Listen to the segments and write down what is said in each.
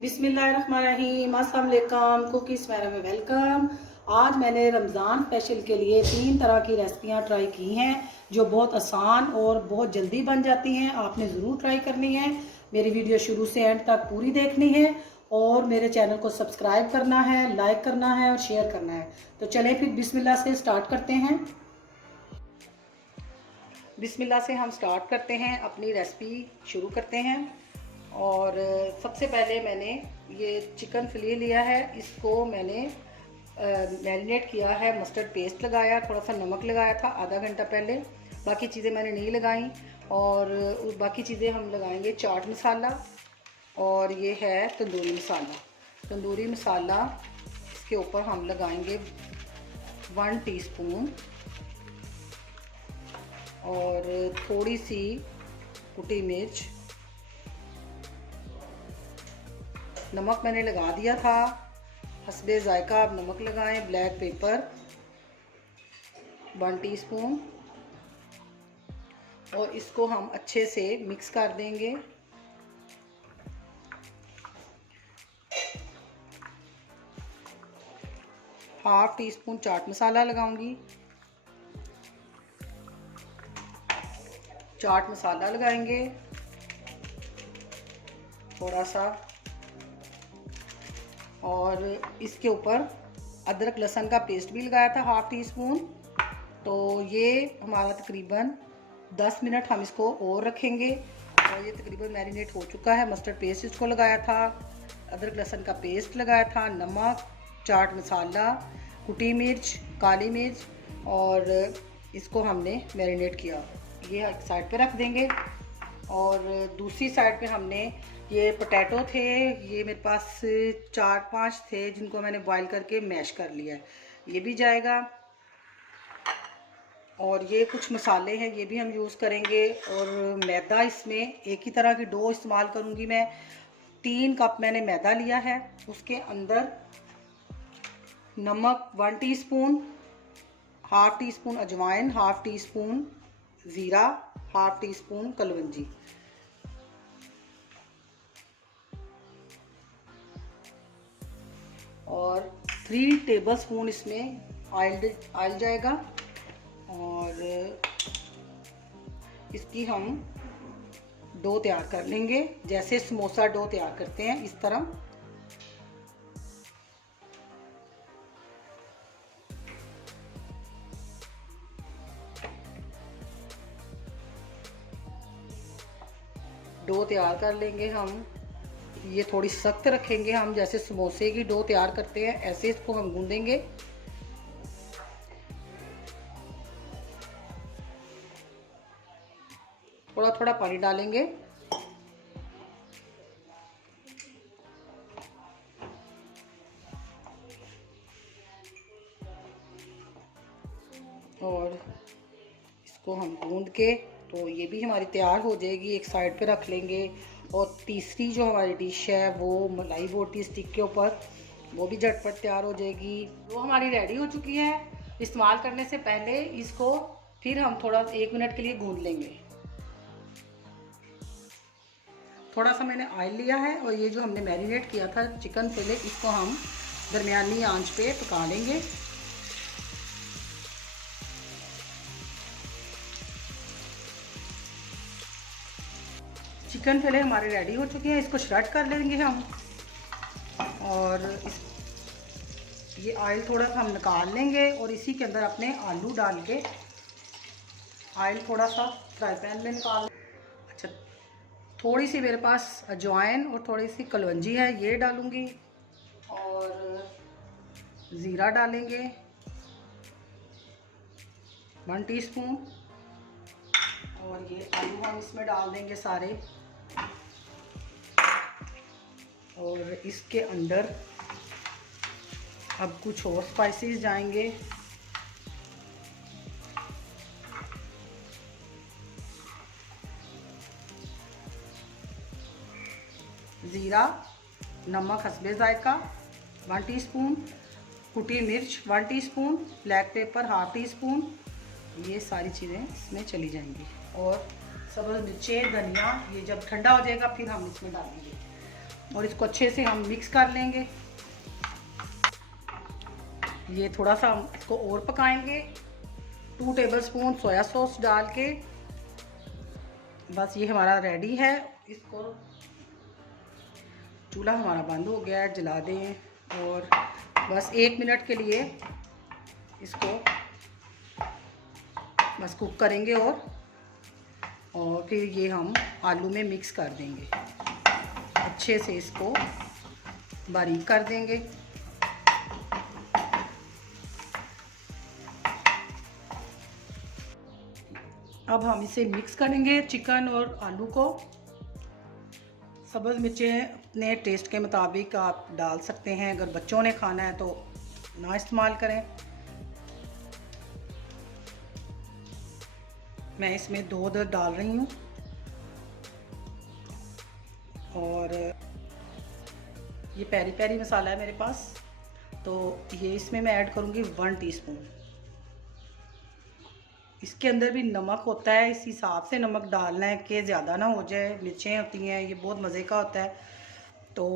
बिस्मिल्लाहिर्रहमानिर्रहीम, अस्सलाम वालेकुम। कुकीज़ मेरा में वेलकम। आज मैंने रमज़ान स्पेशल के लिए 3 तरह की रेसिपियां ट्राई की हैं जो बहुत आसान और बहुत जल्दी बन जाती हैं। आपने ज़रूर ट्राई करनी है। मेरी वीडियो शुरू से एंड तक पूरी देखनी है और मेरे चैनल को सब्सक्राइब करना है, लाइक करना है और शेयर करना है। तो चलें फिर बिस्मिल्लाह से स्टार्ट करते हैं। बिस्मिल्लाह से हम स्टार्ट करते हैं, अपनी रेसिपी शुरू करते हैं। और सबसे पहले मैंने ये चिकन फिले लिया है, इसको मैंने मैरिनेट किया है, मस्टर्ड पेस्ट लगाया, थोड़ा सा नमक लगाया था आधा घंटा पहले। बाकी चीज़ें मैंने नहीं लगाई। और बाकी चीज़ें हम लगाएंगे चाट मसाला और ये है तंदूरी मसाला। तंदूरी मसाला इसके ऊपर हम लगाएंगे 1 टीस्पून और थोड़ी सी कुटी मिर्च। नमक मैंने लगा दिया था, हस्बे ज़ायका आप नमक लगाएं। ब्लैक पेपर 1 टीस्पून और इसको हम अच्छे से मिक्स कर देंगे। Half tea spoon chaat masala लगाऊंगी। चाट मसाला लगाएंगे थोड़ा सा, और इसके ऊपर अदरक लहसुन का पेस्ट भी लगाया था हाफ टी स्पून। तो ये हमारा तकरीबन 10 मिनट हम इसको और रखेंगे और ये तकरीबन मैरिनेट हो चुका है। मस्टर्ड पेस्ट इसको लगाया था, अदरक लहसुन का पेस्ट लगाया था, नमक, चाट मसाला, कुटी मिर्च, काली मिर्च, और इसको हमने मैरिनेट किया। ये एक साइड पे रख देंगे। और दूसरी साइड पे हमने ये पोटैटो थे, ये मेरे पास 4-5 थे जिनको मैंने बॉईल करके मैश कर लिया है, ये भी जाएगा। और ये कुछ मसाले हैं, ये भी हम यूज़ करेंगे। और मैदा, इसमें एक ही तरह की डो इस्तेमाल करूँगी मैं। 3 कप मैंने मैदा लिया है, उसके अंदर नमक 1 टीस्पून, हाफ टी स्पून अजवाइन, हाफ टी स्पून ज़ीरा, हाफ टी स्पून कलवंजी। और 3 टेबलस्पून इसमें ऑयल जाएगा। और इसकी हम डो तैयार कर लेंगे, जैसे समोसा डो तैयार करते हैं इस तरह। डो तैयार कर लेंगे हम। ये थोड़ी सख्त रखेंगे हम, जैसे समोसे की डो तैयार करते हैं ऐसे इसको हम गूंदेंगे। थोड़ा थोड़ा पानी डालेंगे। और इसको हम गूंद के, तो ये भी हमारी तैयार हो जाएगी, एक साइड पे रख लेंगे। और तीसरी जो हमारी डिश है वो मलाई बोटी स्टिक के ऊपर, वो भी झटपट तैयार हो जाएगी। वो हमारी रेडी हो चुकी है। इस्तेमाल करने से पहले इसको फिर हम थोड़ा 1 मिनट के लिए गूंद लेंगे। थोड़ा सा मैंने ऑयल लिया है और ये जो हमने मैरिनेट किया था चिकन फिले, इसको हम दरमियानी आंच पे पका लेंगे। चिकन फिले हमारे रेडी हो चुके हैं, इसको श्रेड कर लेंगे हम। और ये ऑयल थोड़ा सा हम निकाल लेंगे और इसी के अंदर अपने आलू डाल के, ऑयल थोड़ा सा फ्राई पैन में निकाल। अच्छा, थोड़ी सी मेरे पास अजवाइन और थोड़ी सी कलवंजी है, ये डालूंगी। और ज़ीरा डालेंगे 1 टीस्पून। और ये आलू हम इसमें डाल देंगे सारे। और इसके अंदर अब कुछ और स्पाइसेस जाएंगे। ज़ीरा, नमक हस्बे ज़ायका 1 टीस्पून, कुटी मिर्च 1 teaspoon, black pepper half tea spoon. ये सारी चीज़ें इसमें चली जाएंगी। और सब्ज़ मिर्चें, धनिया, ये जब ठंडा हो जाएगा फिर हम इसमें डालेंगे। और इसको अच्छे से हम मिक्स कर लेंगे। ये थोड़ा सा हम इसको और पकाएंगे 2 टेबलस्पून सोया सॉस डाल के। बस ये हमारा रेडी है। इसको चूल्हा हमारा बंद हो गया है, जला दें और बस 1 मिनट के लिए इसको बस कुक करेंगे और फिर ये हम आलू में मिक्स कर देंगे। अच्छे से इसको बारीक कर देंगे। अब हम इसे मिक्स करेंगे चिकन और आलू को। सब्ज़ मिर्चें अपने टेस्ट के मुताबिक आप डाल सकते हैं, अगर बच्चों ने खाना है तो ना इस्तेमाल करें। मैं इसमें 2 अदरक डाल रही हूँ और ये पेरी पेरी मसाला है मेरे पास, तो ये इसमें मैं ऐड करूँगी 1 टीस्पून। इसके अंदर भी नमक होता है, इस हिसाब से नमक डालना है कि ज़्यादा ना हो जाए। मिर्चें होती हैं, ये बहुत मज़े का होता है। तो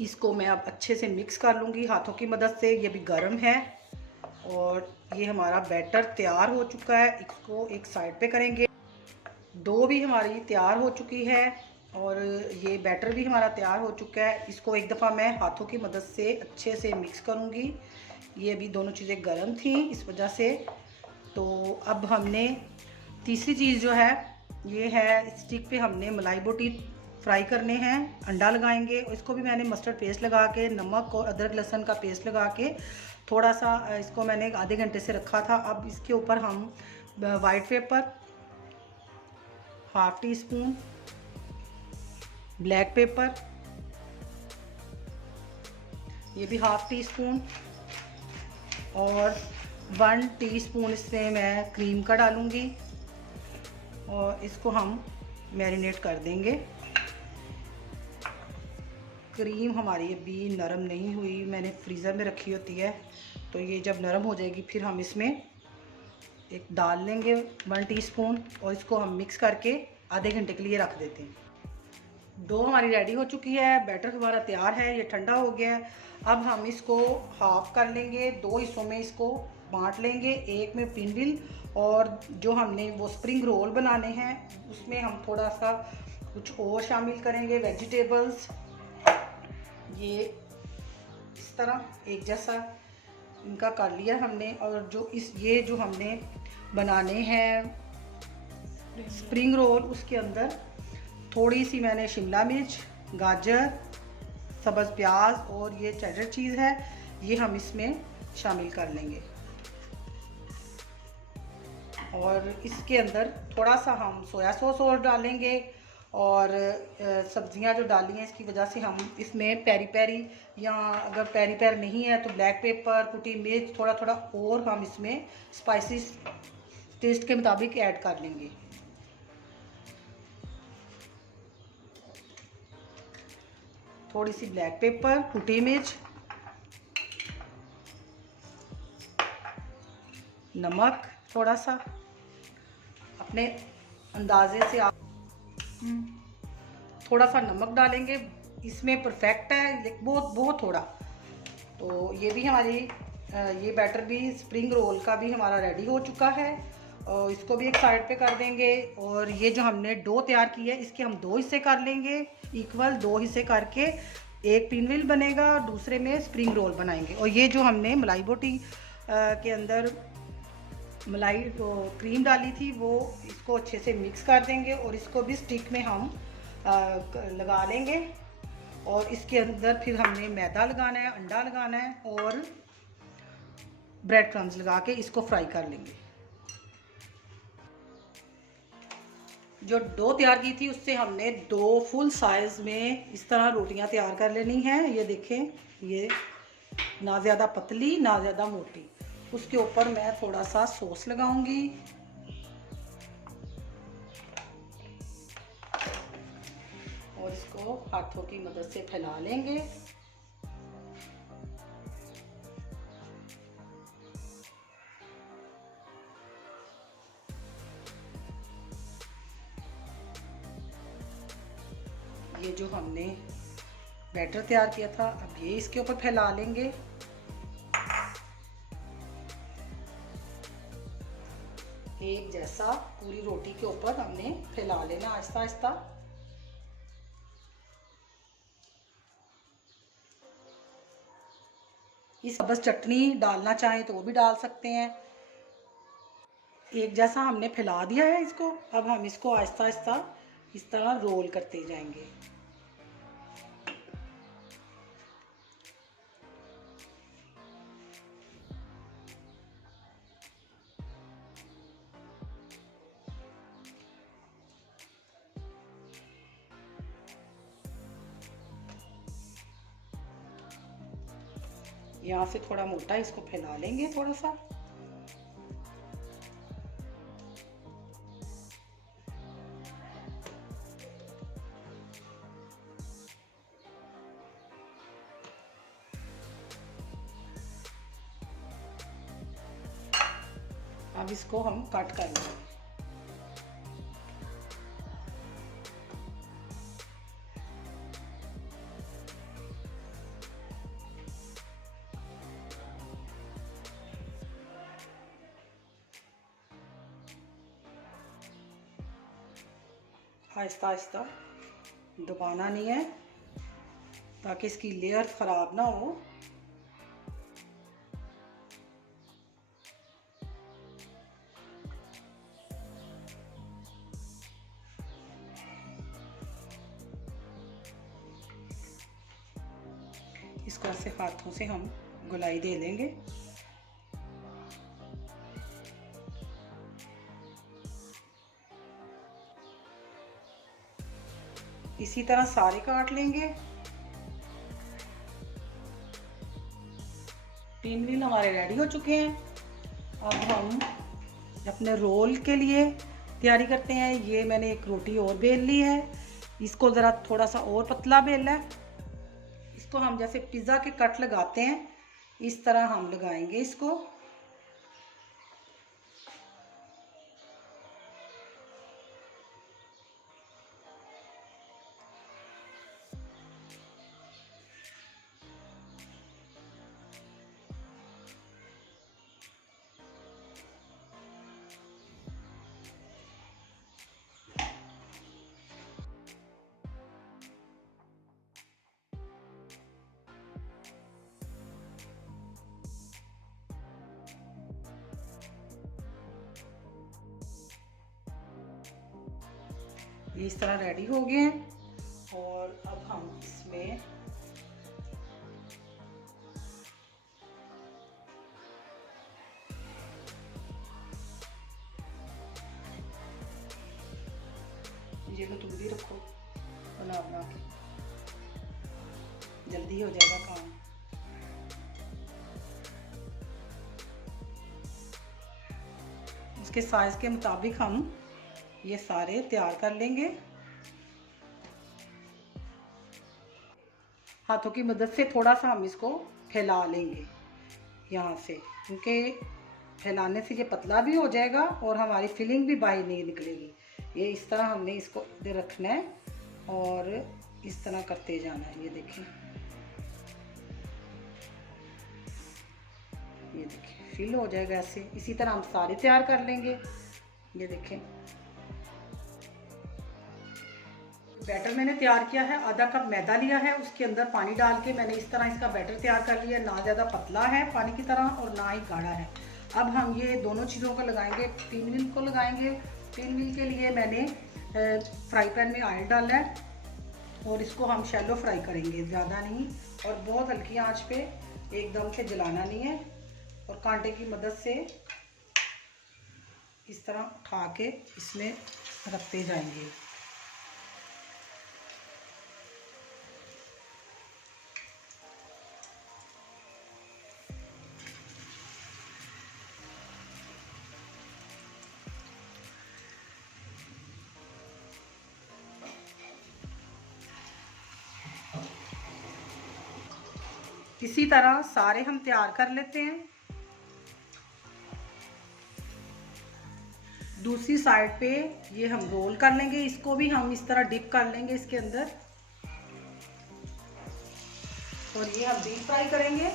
इसको मैं अब अच्छे से मिक्स कर लूँगी हाथों की मदद से। ये भी गर्म है और ये हमारा बैटर तैयार हो चुका है। इसको एक साइड पे करेंगे। डो भी हमारी तैयार हो चुकी है और ये बैटर भी हमारा तैयार हो चुका है। इसको एक दफ़ा मैं हाथों की मदद से अच्छे से मिक्स करूँगी। ये अभी दोनों चीज़ें गर्म थी इस वजह से। तो अब हमने तीसरी चीज़ जो है ये है, स्टिक पे हमने मलाई बोटी फ्राई करने हैं। अंडा लगाएंगे और इसको भी मैंने मस्टर्ड पेस्ट लगा के, नमक और अदरक लहसुन का पेस्ट लगा के थोड़ा सा इसको मैंने आधे घंटे से रखा था। अब इसके ऊपर हम white paper, 1/2 teaspoon black pepper, ये भी 1/2 टीस्पून और 1 टीस्पून इसमें मैं क्रीम का डालूँगी और इसको हम मैरिनेट कर देंगे। क्रीम हमारी अभी नरम नहीं हुई, मैंने फ्रीज़र में रखी होती है, तो ये जब नरम हो जाएगी फिर हम इसमें एक डाल लेंगे 1 टीस्पून और इसको हम मिक्स करके आधे घंटे के लिए रख देते हैं। डो हमारी रेडी हो चुकी है, बैटर हमारा तैयार है, ये ठंडा हो गया है। अब हम इसको हाफ कर लेंगे, 2 हिस्सों में इसको बांट लेंगे। एक में पिनविल और जो हमने वो स्प्रिंग रोल बनाने हैं उसमें हम थोड़ा सा कुछ और शामिल करेंगे वेजिटेबल्स। ये इस तरह एक जैसा इनका कर लिया हमने। और ये जो हमने बनाने हैं स्प्रिंग रोल, उसके अंदर थोड़ी सी मैंने शिमला मिर्च, गाजर, सब्ज़ प्याज और ये चेडर चीज़ है, ये हम इसमें शामिल कर लेंगे। और इसके अंदर थोड़ा सा हम सोया सॉस और डालेंगे और सब्जियां जो डाली हैं इसकी वजह से हम इसमें पेरी पेरी, या अगर पेरी पेरी नहीं है तो ब्लैक पेपर, कुटी मिर्च थोड़ा थोड़ा और हम इसमें स्पाइसेस टेस्ट के मुताबिक ऐड कर लेंगे। थोड़ी सी ब्लैक पेपर, कुटी मिर्च, नमक थोड़ा सा अपने अंदाजे से आप थोड़ा सा नमक डालेंगे, इसमें परफेक्ट है, बहुत बहुत थोड़ा। तो ये भी हमारी ये बैटर भी स्प्रिंग रोल का भी हमारा रेडी हो चुका है और इसको भी एक साइड पे कर देंगे। और ये जो हमने डो तैयार की है इसके हम 2 हिस्से कर लेंगे, इक्वल 2 हिस्से करके एक पिनविल बनेगा और दूसरे में स्प्रिंग रोल बनाएंगे। और ये जो हमने मलाई बोटी के अंदर मलाई क्रीम डाली थी वो इसको अच्छे से मिक्स कर देंगे और इसको भी स्टिक में हम लगा लेंगे। और इसके अंदर फिर हमने मैदा लगाना है, अंडा लगाना है और ब्रेड क्रम्स लगा के इसको फ्राई कर लेंगे। जो डो तैयार की थी उससे हमने 2 फुल साइज़ में इस तरह रोटियां तैयार कर लेनी हैं। ये देखें, ये ना ज़्यादा पतली ना ज़्यादा मोटी। उसके ऊपर मैं थोड़ा सा सॉस लगाऊंगी और इसको हाथों की मदद से फैला लेंगे। ये जो हमने बैटर तैयार किया था, अब ये इसके ऊपर फैला लेंगे। एक जैसा पूरी रोटी के ऊपर हमने फैला लेना आहिस्ता आहिस्ता। इस बस चटनी डालना चाहें तो वो भी डाल सकते हैं। एक जैसा हमने फैला दिया है इसको, अब हम इसको आहिस्ता आहिस्ता इस तरह रोल करते जाएंगे। यहाँ से थोड़ा मोटा इसको फैला लेंगे थोड़ा सा। अब इसको हम कट कर लेंगे। आहिस्ता आहिस्ता दबाना नहीं है ताकि इसकी लेयर ख़राब ना हो। इसको ऐसे हाथों से हम गोलाई दे देंगे। इसी तरह सारे काट लेंगे। पिन व्हील हमारे रेडी हो चुके हैं। अब हम अपने रोल के लिए तैयारी करते हैं। ये मैंने एक रोटी और बेल ली है, इसको ज़रा थोड़ा सा और पतला बेलना है। इसको हम जैसे पिज़्ज़ा के कट लगाते हैं इस तरह हम लगाएंगे इसको। ये इस तरह रेडी हो गए हैं और अब हम इसमें ये लो, तुम भी रखो बना बना के, जल्दी हो जाएगा काम। उसके साइज के मुताबिक हम ये सारे तैयार कर लेंगे। हाथों की मदद से थोड़ा सा हम इसको फैला लेंगे यहाँ से, क्योंकि फैलाने से ये पतला भी हो जाएगा और हमारी फिलिंग भी बाहर नहीं निकलेगी। ये इस तरह हमने इसको इधर रखना है और इस तरह करते जाना है। ये देखें, ये देखिए फिल हो जाएगा ऐसे। इसी तरह हम सारे तैयार कर लेंगे। ये देखें बैटर मैंने तैयार किया है, आधा कप मैदा लिया है, उसके अंदर पानी डाल के मैंने इस तरह इसका बैटर तैयार कर लिया। ना ज़्यादा पतला है पानी की तरह और ना ही गाढ़ा है। अब हम ये दोनों चीज़ों को लगाएंगे। पिन व्हील को लगाएंगे। पिन व्हील के लिए मैंने फ्राई पैन में ऑयल डाला है और इसको हम शैलो फ्राई करेंगे, ज़्यादा नहीं, और बहुत हल्की आंच पे, एकदम से जलाना नहीं है। और कांटे की मदद से इस तरह उठा के इसमें रखते जाएंगे। इसी तरह सारे हम तैयार कर लेते हैं। दूसरी साइड पे ये हम रोल कर लेंगे। इसको भी हम इस तरह डिप कर लेंगे इसके अंदर। और ये हम डीप फ्राई करेंगे।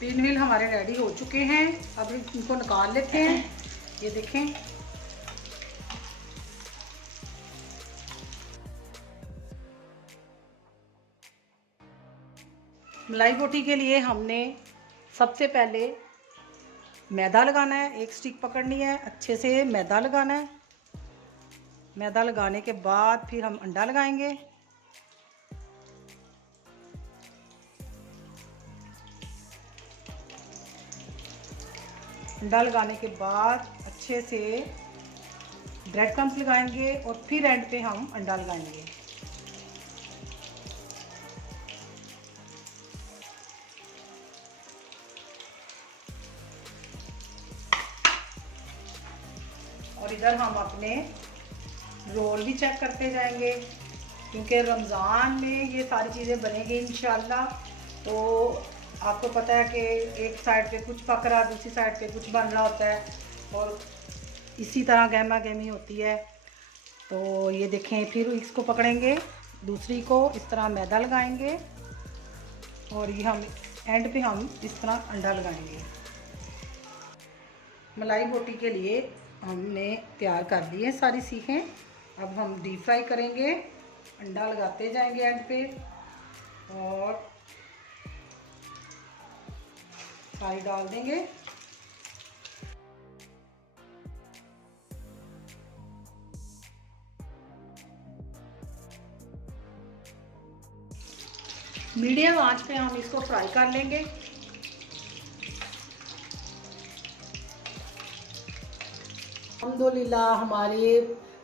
पिनव्हील हमारे रेडी हो चुके हैं, अब इनको निकाल लेते हैं। ये देखें, मलाई बोटी के लिए हमने सबसे पहले मैदा लगाना है। एक स्टिक पकड़नी है, अच्छे से मैदा लगाना है। मैदा लगाने के बाद फिर हम अंडा लगाएंगे। अंडा लगाने के बाद अच्छे से ब्रेड क्रम्स लगाएंगे और फिर एंड पे हम अंडा लगाएंगे। और इधर हम अपने रोल भी चेक करते जाएंगे, क्योंकि रमज़ान में ये सारी चीज़ें बनेंगी इंशाल्लाह। तो आपको पता है कि एक साइड पे कुछ पक रहा, दूसरी साइड पे कुछ बन रहा होता है और इसी तरह गहमा गहमी होती है। तो ये देखें, फिर इसको पकड़ेंगे, दूसरी को इस तरह मैदा लगाएंगे और ये हम एंड पे हम इस तरह अंडा लगाएंगे। मलाई बोटी के लिए हमने तैयार कर ली है सारी सीखें। अब हम डीप फ्राई करेंगे, अंडा लगाते जाएंगे एंड पे और फ्राई डाल देंगे। मीडियम आंच पे हम इसको फ्राई कर लेंगे। अल्हम्दुलिल्लाह हमारे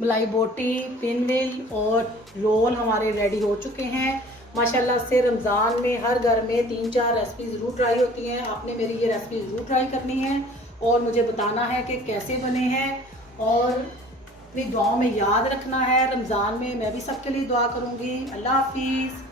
मलाई बोटी, पिनव्हील और रोल हमारे रेडी हो चुके हैं। माशाल्लाह से रमज़ान में हर घर में 3-4 रेसिपी ज़रूर ट्राई होती हैं। आपने मेरी ये रेसिपी ज़रूर ट्राई करनी है और मुझे बताना है कि कैसे बने हैं और अपनी दुआओं में याद रखना है। रमज़ान में मैं भी सबके लिए दुआ करूँगी। अल्लाह हाफिज़।